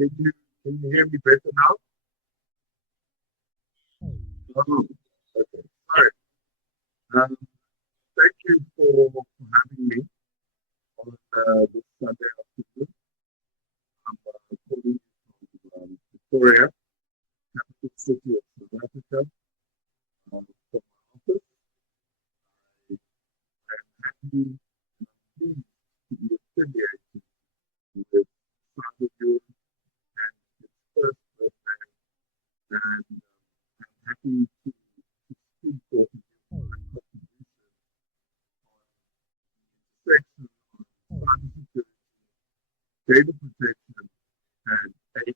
Can you hear me better now? Oh, okay. Sorry. Thank you for having me on this Sunday afternoon. I'm calling from Victoria, capital city of South Africa, from my office. I am happy and pleased to be affiliated with CyJurII and its first birthday, and I'm happy to speak for you on my contribution on section on cybersecurity, data protection, and AI.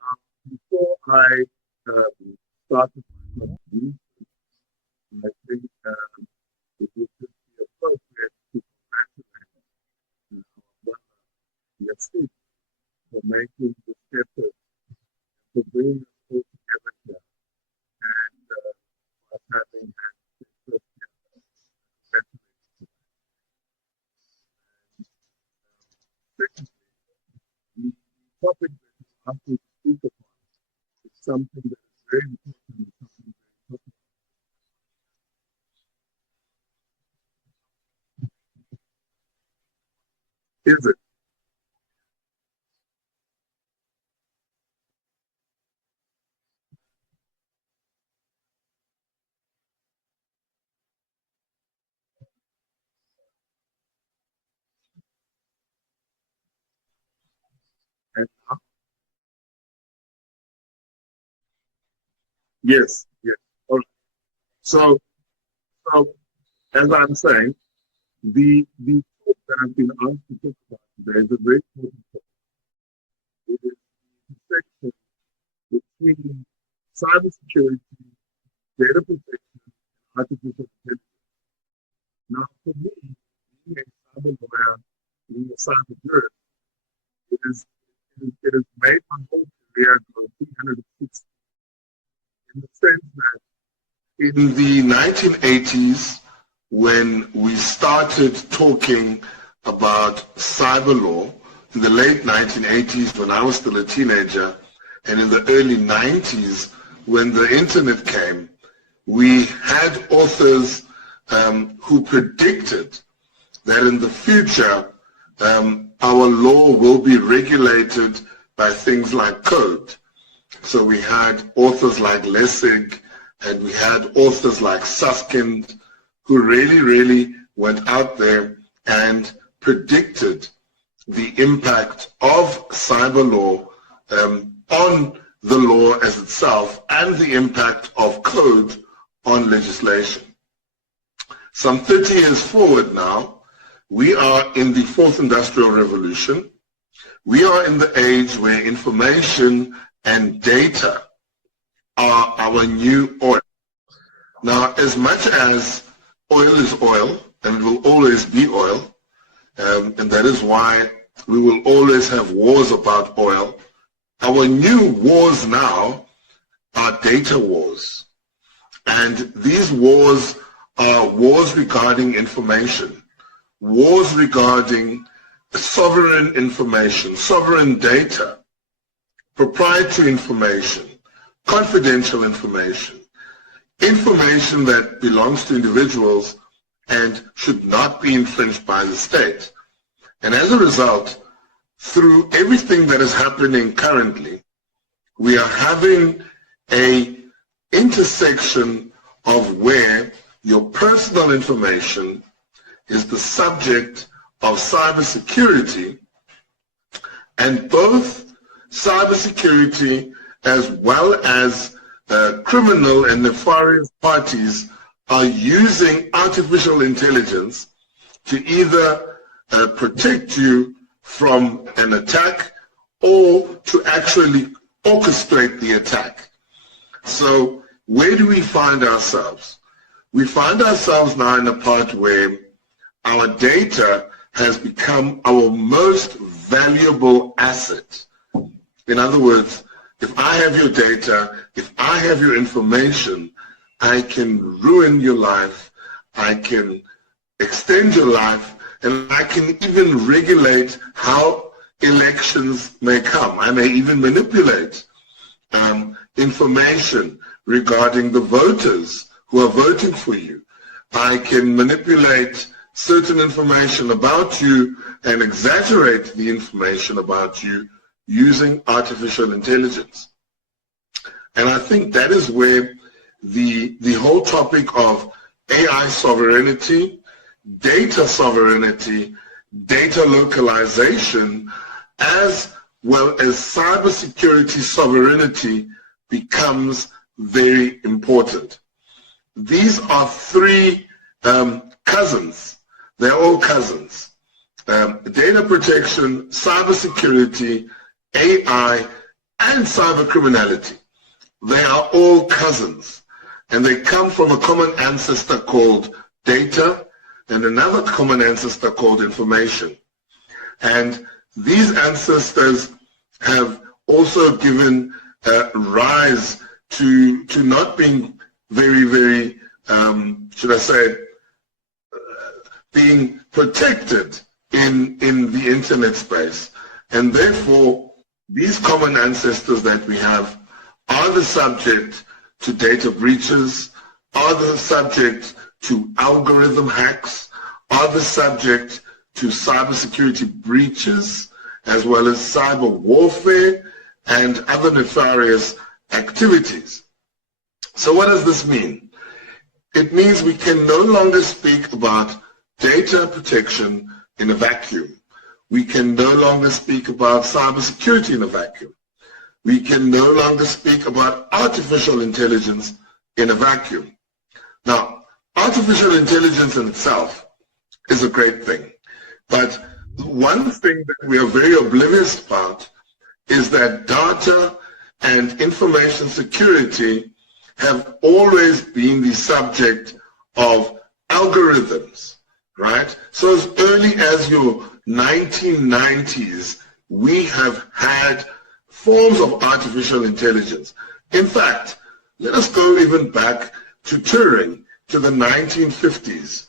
Now, before I start with my contribution, I think it would just be appropriate to congratulate our brother Yassine for making this effort, for bringing us all together here, and for us having had this first year. Congratulations. Secondly, the topic that you asked me to speak upon is something that is very important and something very important. Is it? And yes, yes. Okay. So, as I'm saying, the talk that I've been asked to talk about today is a very important talk. It is the intersection between cybersecurity, data protection, and artificial intelligence. Now, for me, being a cyber lawyer, being a cyber jurist, it has made my whole career go 360 in the sense that in the 1980s, when we started talking about cyber law, in the late 1980s when I was still a teenager, and in the early 90s when the internet came, we had authors who predicted that in the future our law will be regulated by things like code. So we had authors like Lessig, and we had authors like Susskind, who really went out there and predicted the impact of cyber law on the law as itself and the impact of code on legislation. Some 30 years forward now, we are in the fourth industrial revolution. We are in the age where information and data are our new oil. Now, as much as oil is oil, and it will always be oil, and that is why we will always have wars about oil, our new wars now are data wars. And these wars are wars regarding information, wars regarding sovereign information, sovereign data, proprietary information, confidential information, information that belongs to individuals and should not be infringed by the state. And as a result, through everything that is happening currently, we are having an intersection of where your personal information is the subject of cybersecurity, and both cybersecurity as well as criminal and nefarious parties are using artificial intelligence to either protect you from an attack or to actually orchestrate the attack. So where do we find ourselves? We find ourselves now in a part where our data has become our most valuable asset. In other words, if I have your data, if I have your information, I can ruin your life, I can extend your life, and I can even regulate how elections may come. I may even manipulate information regarding the voters who are voting for you. I can manipulate certain information about you and exaggerate the information about you using artificial intelligence. And I think that is where the whole topic of AI sovereignty, data localization, as well as cybersecurity sovereignty becomes very important. These are three cousins. They're all cousins. Data protection, cybersecurity, AI, and cybercriminality. They are all cousins, and they come from a common ancestor called data and another common ancestor called information. And these ancestors have also given rise to not being very, should I say, being protected in the internet space. And therefore, these common ancestors that we have are the subject to data breaches, are the subject to algorithm hacks, are the subject to cybersecurity breaches, as well as cyber warfare and other nefarious activities. So what does this mean? It means we can no longer speak about data protection in a vacuum. We can no longer speak about cybersecurity in a vacuum. We can no longer speak about artificial intelligence in a vacuum. Now, artificial intelligence in itself is a great thing. But one thing that we are very oblivious about is that data and information security have always been the subject of algorithms, right? So as early as your 1990s, we have had forms of artificial intelligence. In fact, let us go even back to Turing, to the 1950s,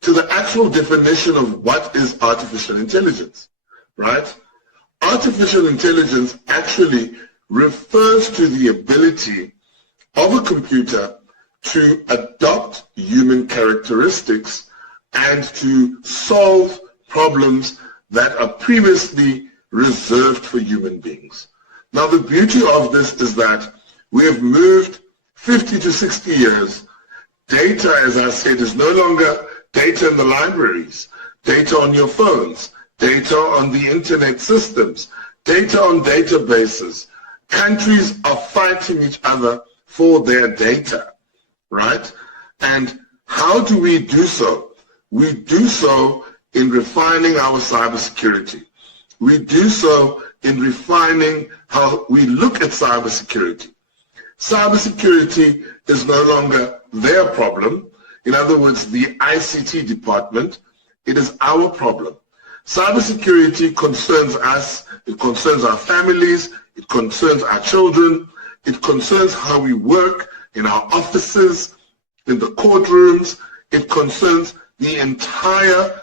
to the actual definition of what is artificial intelligence, right? Artificial intelligence actually refers to the ability of a computer to adopt human characteristics and to solve problems that are previously reserved for human beings. Now, the beauty of this is that we have moved 50 to 60 years. Data, as I said, is no longer data in the libraries, data on your phones, data on the internet systems, data on databases. Countries are fighting each other for their data, right? And how do we do so? We do so in refining our cybersecurity. We do so in refining how we look at cybersecurity. Cybersecurity is no longer their problem. In other words, the ICT department, it is our problem. Cybersecurity concerns us, it concerns our families, it concerns our children, it concerns how we work in our offices, in the courtrooms, it concerns the entire,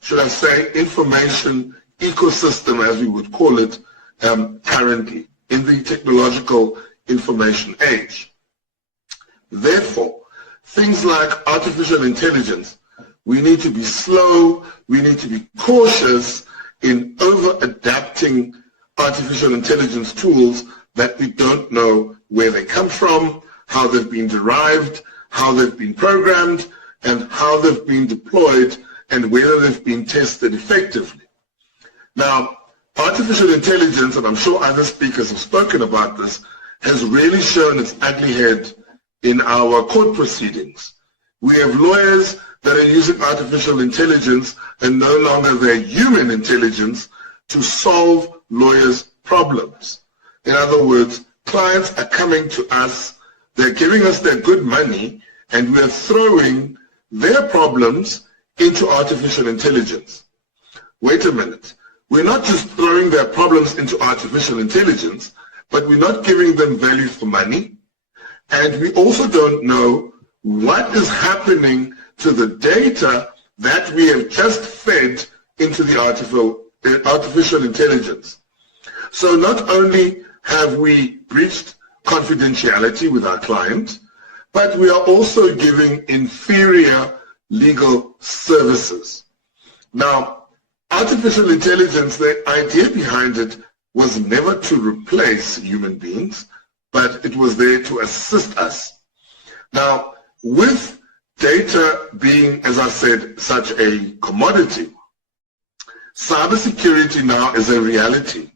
should I say, information ecosystem, as we would call it, currently in the technological information age. Therefore, things like artificial intelligence, we need to be slow, we need to be cautious in over-adapting artificial intelligence tools that we don't know where they come from, how they've been derived, how they've been programmed, and how they've been deployed, and whether they've been tested effectively. Now, artificial intelligence, and I'm sure other speakers have spoken about this, has really shown its ugly head in our court proceedings. We have lawyers that are using artificial intelligence and no longer their human intelligence to solve lawyers' problems. In other words, clients are coming to us, they're giving us their good money, and we're throwing their problems into artificial intelligence. Wait a minute. We're not just throwing their problems into artificial intelligence, but we're not giving them value for money. And we also don't know what is happening to the data that we have just fed into the artificial intelligence. So not only have we breached confidentiality with our client, but we are also giving inferior legal services. Now, artificial intelligence, the idea behind it was never to replace human beings, but it was there to assist us. Now, with data being, as I said, such a commodity, cybersecurity now is a reality.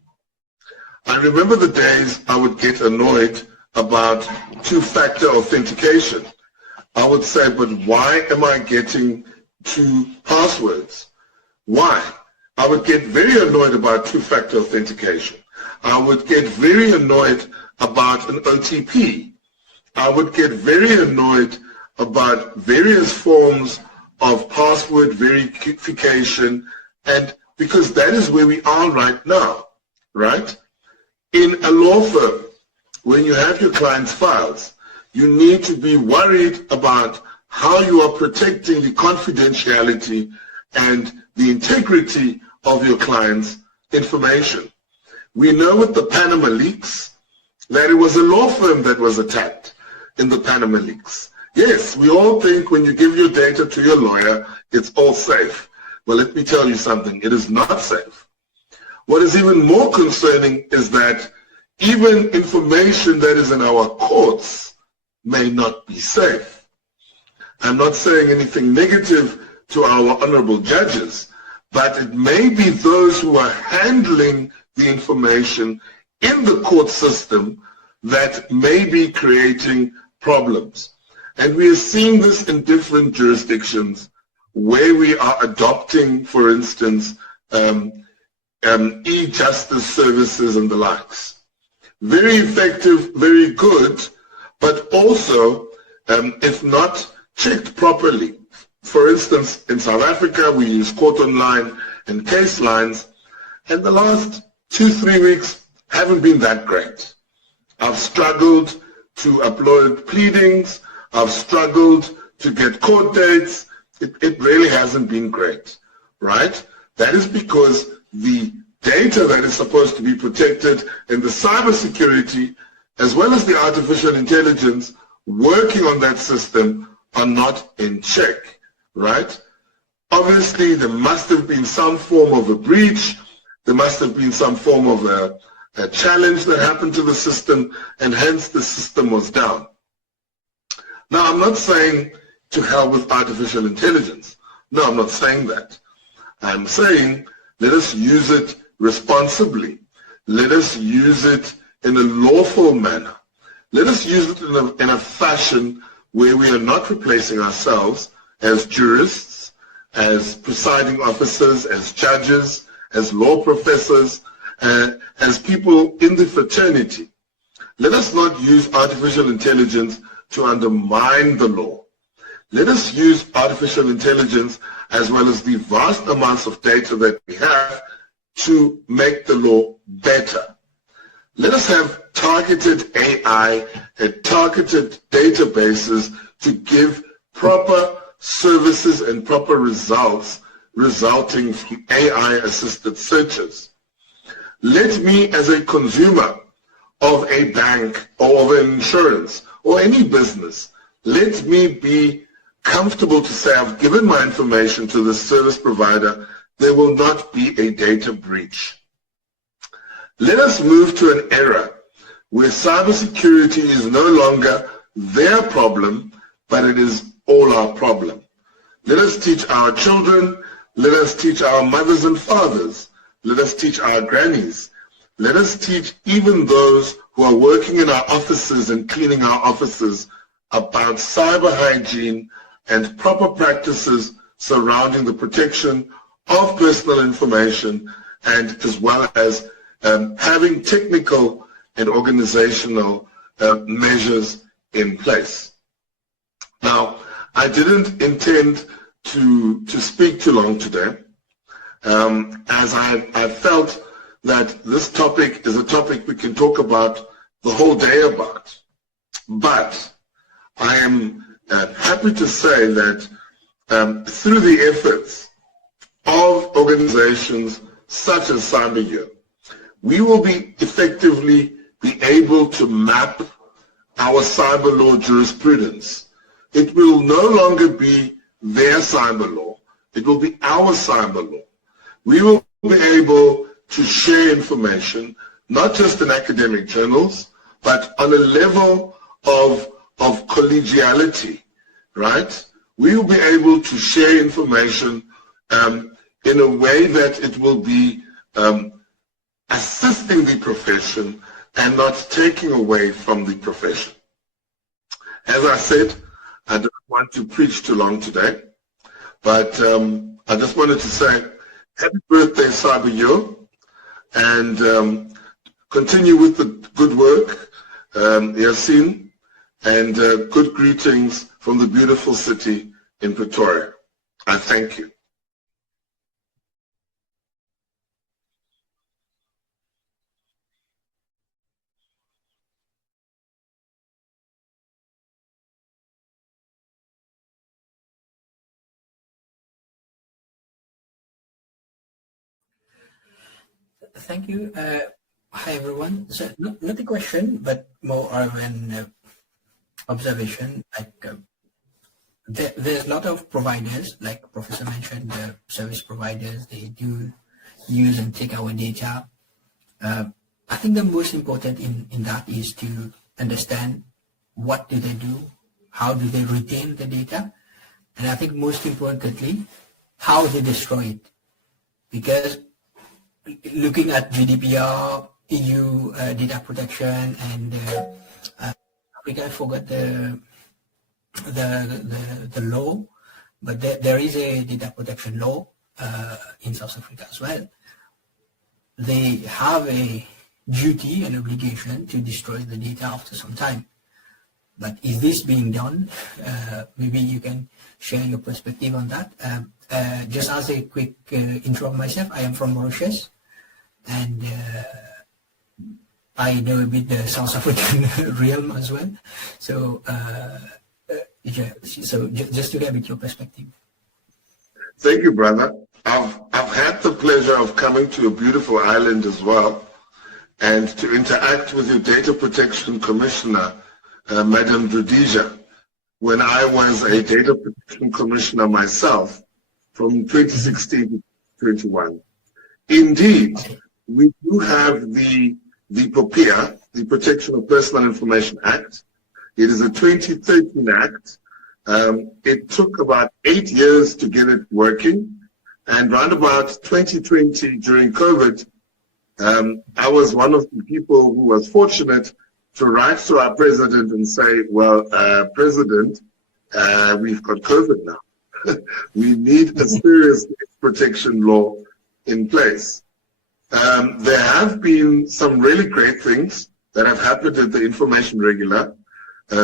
I remember the days I would get annoyed about two-factor authentication. I would say, but why am I getting two passwords? Why? I would get very annoyed about two-factor authentication. I would get very annoyed about an OTP. I would get very annoyed about various forms of password verification, and because that is where we are right now, right? In a law firm, when you have your client's files, you need to be worried about how you are protecting the confidentiality and the integrity of your client's information. We know with the Panama leaks that it was a law firm that was attacked in the Panama leaks. Yes, we all think when you give your data to your lawyer, it's all safe. Well, let me tell you something, it is not safe. What is even more concerning is that even information that is in our courts may not be safe. I'm not saying anything negative to our honorable judges, but it may be those who are handling the information in the court system that may be creating problems. And we are seeing this in different jurisdictions where we are adopting, for instance, e-justice services and the likes. Very effective, very good, but also, if not checked properly. For instance, in South Africa, we use Court Online and Case Lines, and the last 2-3 weeks haven't been that great. I've struggled to upload pleadings. I've struggled to get court dates. It really hasn't been great, right? That is because the data that is supposed to be protected in the cybersecurity, as well as the artificial intelligence working on that system, are not in check, right? Obviously, there must have been some form of a breach. There must have been some form of a challenge that happened to the system, and hence the system was down. Now, I'm not saying to hell with artificial intelligence. No, I'm not saying that. I'm saying let us use it responsibly. Let us use it in a lawful manner. Let us use it in a fashion where we are not replacing ourselves as jurists, as presiding officers, as judges, as law professors, as people in the fraternity. Let us not use artificial intelligence to undermine the law. Let us use artificial intelligence as well as the vast amounts of data that we have to make the law better. Let us have targeted AI and targeted databases to give proper services and proper results resulting from AI-assisted searches. Let me, as a consumer of a bank or of an insurance or any business, let me be comfortable to say I've given my information to the service provider. There will not be a data breach. Let us move to an era where cybersecurity is no longer their problem, but it is all our problem. Let us teach our children, let us teach our mothers and fathers, let us teach our grannies, let us teach even those who are working in our offices and cleaning our offices about cyber hygiene and proper practices surrounding the protection of personal information, and as well as having technical and organizational measures in place. Now, I didn't intend to speak too long today, as I felt that this topic is a topic we can talk about the whole day about. But I am happy to say that through the efforts of organizations such as CyJurII, we will be effectively be able to map our cyber law jurisprudence. It will no longer be their cyber law. It will be our cyber law. We will be able to share information, not just in academic journals, but on a level of collegiality, right? We will be able to share information in a way that it will be assisting the profession and not taking away from the profession. As I said, I don't want to preach too long today, but I just wanted to say happy birthday, CyJurII, and continue with the good work, Yasin, and good greetings from the beautiful city in Pretoria. I thank you. Thank you. Hi, everyone. So, not a question, but more of an observation. Like, there's a lot of providers, like Professor mentioned, the service providers, they do use and take our data. I think the most important in that is to understand what do they do, how do they retain the data, and I think most importantly, how they destroy it. Because looking at GDPR, EU data protection, and I forgot the law, but there is a data protection law in South Africa as well. They have a duty and obligation to destroy the data after some time. But is this being done? Maybe you can share your perspective on that. Just as a quick intro of myself, I am from Mauritius, and I know a bit the South African realm as well. So, yeah, so just to get a bit your perspective. Thank you, brother. I've had the pleasure of coming to a beautiful island as well, and to interact with your data protection commissioner, Madam Dudija, when I was a data protection commissioner myself from 2016 to 2021. Indeed, we do have the POPIA, the Protection of Personal Information Act. It is a 2013 act. It took about 8 years to get it working, and around about 2020 during COVID, I was one of the people who was fortunate to write to our president and say, well, President, we've got COVID now. We need a serious protection law in place. There have been some really great things that have happened at the Information Regular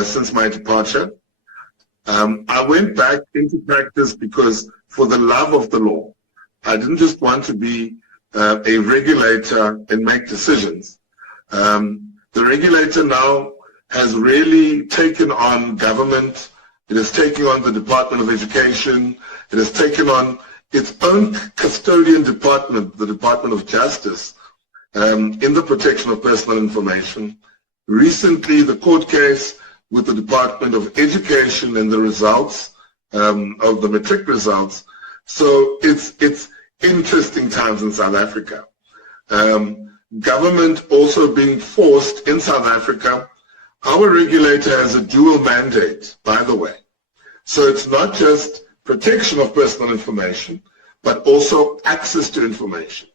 since my departure. I went back into practice because for the love of the law, I didn't just want to be a regulator and make decisions. The regulator now has really taken on government. It has taken on the Department of Education. It has taken on its own custodian department, the Department of Justice, in the protection of personal information. Recently, the court case with the Department of Education and the results of the matric results. So it's interesting times in South Africa. Government also being forced in South Africa. Our regulator has a dual mandate, by the way. So it's not just protection of personal information, but also access to information.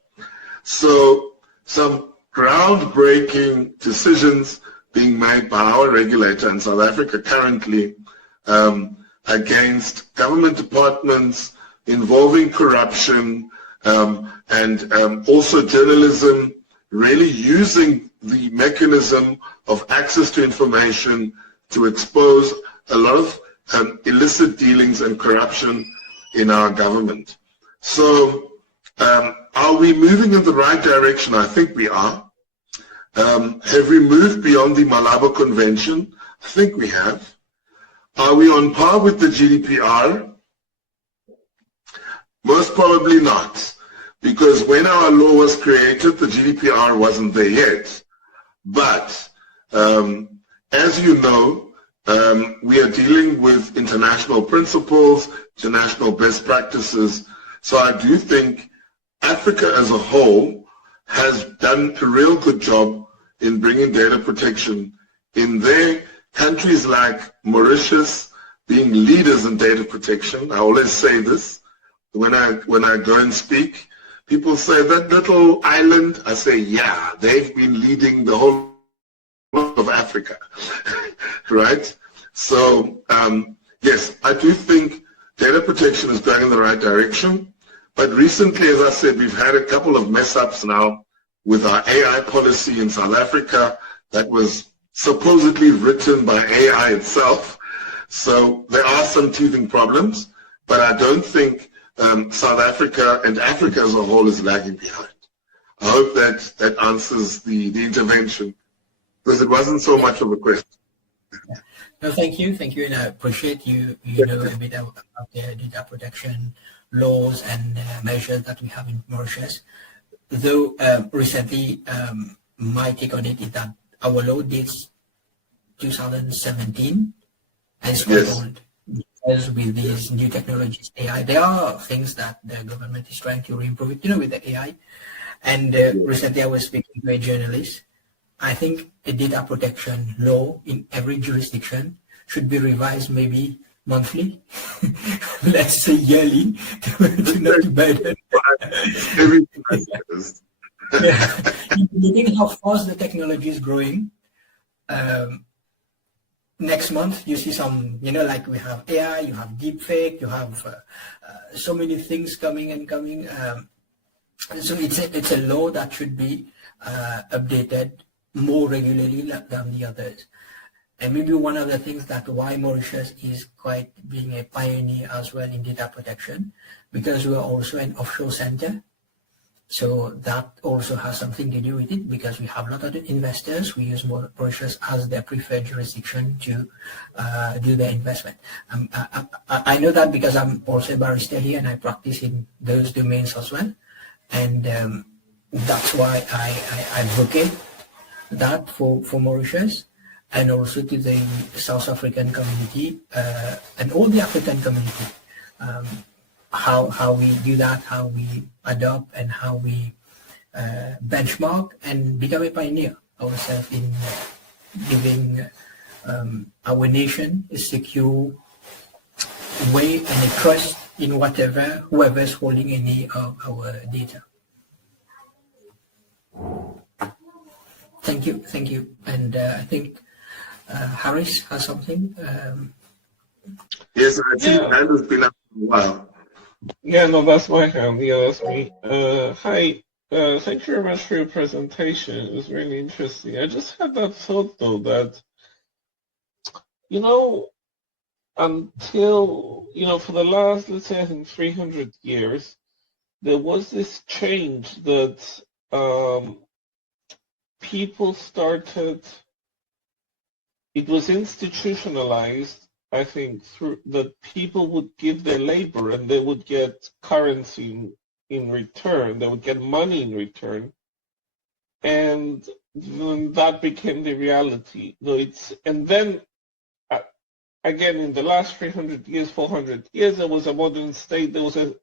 So some groundbreaking decisions being made by our regulator in South Africa currently against government departments involving corruption and also journalism, really using the mechanism of access to information to expose a lot of illicit dealings and corruption in our government. So are we moving in the right direction? I think we are. Have we moved beyond the Malabo Convention? I think we have. Are we on par with the GDPR? Most probably not. because when our law was created, the GDPR wasn't there yet. But as you know, we are dealing with international principles, international best practices. So I do think Africa as a whole has done a real good job in bringing data protection in their countries like Mauritius, being leaders in data protection. I always say this when I go and speak. People say, that little island, I say, yeah, they've been leading the whole of Africa, right? So, yes, I do think data protection is going in the right direction. But recently, as I said, we've had a couple of mess-ups now with our AI policy in South Africa that was supposedly written by AI itself. So there are some teething problems, but I don't think South Africa and Africa as a whole is lagging behind. I hope that answers the intervention, because it wasn't so much of a question. No, thank you, and I appreciate you know a bit about the data protection laws and measures that we have in Mauritius. Though recently, my take on it is that our law dates 2017, and it's quite old. Because with these new technologies, AI, there are things that the government is trying to improve it, with the AI. And recently I was speaking to a journalist. I think a data protection law in every jurisdiction should be revised maybe monthly, let's say yearly, to not burden. Yeah. You think how fast the technology is growing. Next month, you see some, like we have AI, you have deepfake, you have so many things coming. So it's a law that should be updated more regularly than the others. And maybe one of the things that why Mauritius is quite being a pioneer as well in data protection, because we are also an offshore center. So that also has something to do with it, because we have a lot of investors. We use Mauritius as their preferred jurisdiction to do their investment. I know that because I'm also a barrister here and I practice in those domains as well. And that's why I advocate that for Mauritius, and also to the South African community and all the African community. How we do that, how we adopt, and how we benchmark and become a pioneer ourselves in giving our nation a secure way and a trust in whoever is holding any of our data. Thank you. And I think Harris has something. Yes, I think that has been up for a while. Yeah, no, that's my hand. Yeah, that's me. Hi. Thank you very much for your presentation. It was really interesting. I just had that thought, though, that, until, for the last, let's say, I think 300 years, there was this change that people started, it was institutionalized, I think, through that people would give their labor and they would get currency in return, they would get money in return, and then that became the reality. And then again, in the last 300 years, 400 years, there was a modern state. There was a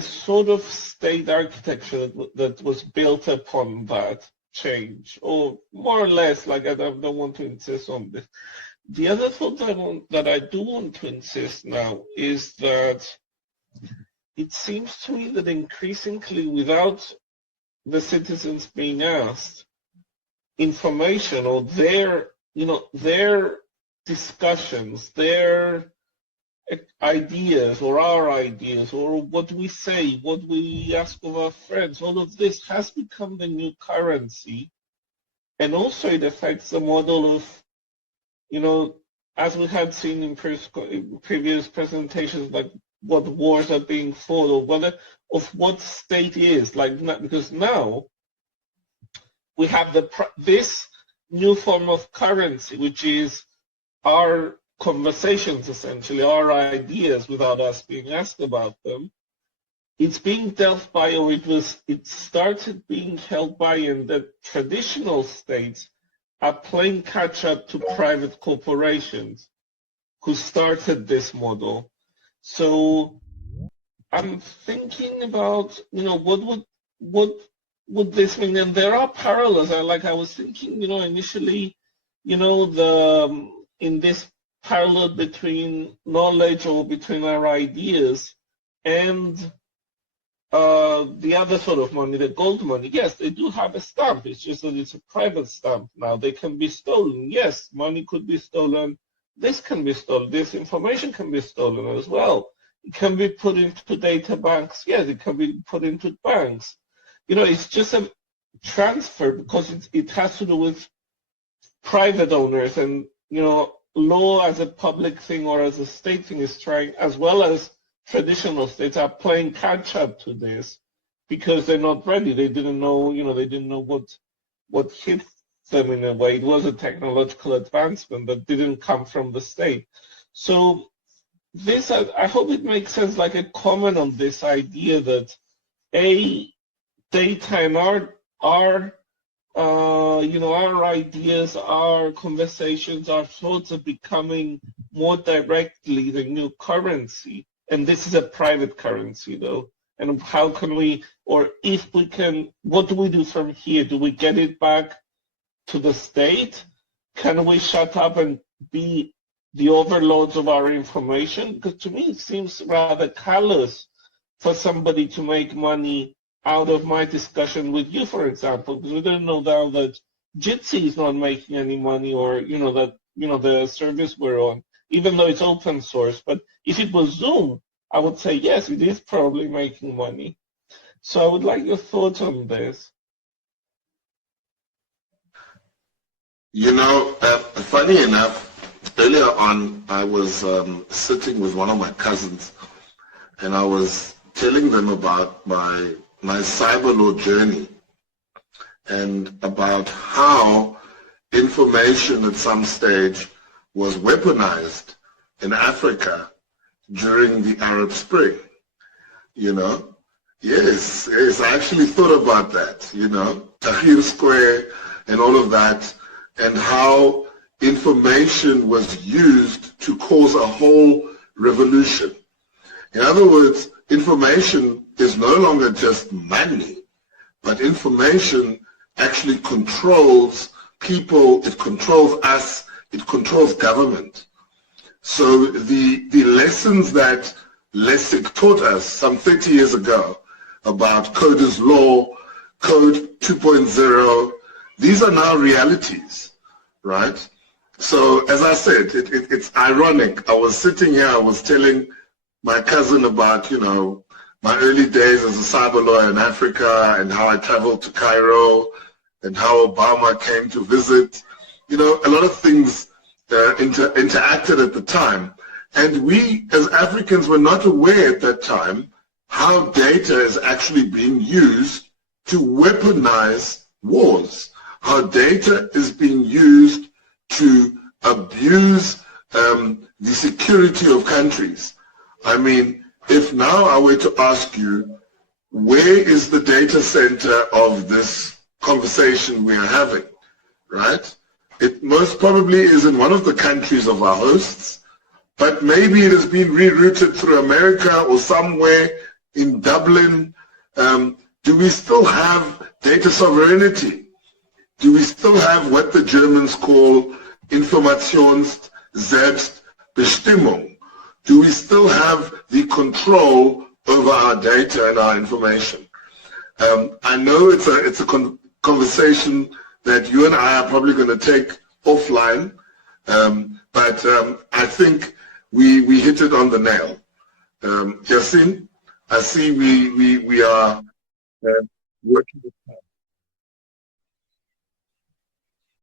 sort of state architecture that was built upon that change, or more or less. Like, I don't want to insist on this. The other thought that I do want to insist now is that it seems to me that increasingly, without the citizens being asked, information or their discussions, their ideas or our ideas, or what we say, what we ask of our friends, all of this has become the new currency. And also it affects the model of, as we had seen in previous presentations, like what wars are being fought, or whether of what state is, because now we have this new form of currency, which is our conversations, essentially, our ideas without us being asked about them. it's being dealt by, or it started being held by, and the traditional states are playing catch up to private corporations who started this model. So I'm thinking about, what would this mean? And there are parallels. I was thinking, initially, in this parallel between knowledge, or between our ideas, and the other sort of money, the gold money. Yes, they do have a stamp. It's just that it's a private stamp now. They can be stolen. Yes, money could be stolen. This can be stolen. This information can be stolen as well. It can be put into data banks. Yes, it can be put into banks. It's just a transfer, because it has to do with private owners, and law as a public thing or as a state thing is trying, as well as traditional states are playing catch up to this, because they're not ready. They didn't know, they didn't know what hit them in a way. It was a technological advancement that didn't come from the state. So this, I hope it makes sense, like a comment on this idea that data and our ideas, our conversations, our thoughts are becoming more directly the new currency. And this is a private currency, though. And how can we, or if we can, what do we do from here? Do we get it back to the state? Can we shut up and be the overlords of our information? Because to me, it seems rather callous for somebody to make money out of my discussion with you, for example, because we don't know now that Jitsi is not making any money, or the service we're on, even though it's open source. But if it was Zoom, I would say yes, it is probably making money. So I would like your thoughts on this. Funny enough, earlier on I was sitting with one of my cousins, and I was telling them about my cyber law journey, and about how information at some stage was weaponized in Africa during the Arab Spring. Yes, I actually thought about that, Tahrir Square and all of that, and how information was used to cause a whole revolution. In other words, information is no longer just money, but information actually controls people, it controls us, it controls government. So the lessons that Lessig taught us some 30 years ago about Coder's Law, Code 2.0, these are now realities, right? So as I said, it's ironic. I was sitting here, I was telling my cousin about, my early days as a cyber lawyer in Africa, and how I traveled to Cairo, and how Obama came to visit. A lot of things interacted at the time. And we as Africans were not aware at that time how data is actually being used to weaponize wars, how data is being used to abuse the security of countries. I mean, if now I were to ask you, where is the data center of this conversation we are having, right? It most probably is in one of the countries of our hosts, but maybe it has been rerouted through America or somewhere in Dublin. Do we still have data sovereignty? Do we still have what the Germans call Informationsselbstbestimmung? Do we still have the control over our data and our information? I know it's a conversation that you and I are probably going to take offline, but I think we hit it on the nail. Yassine, I see we are working with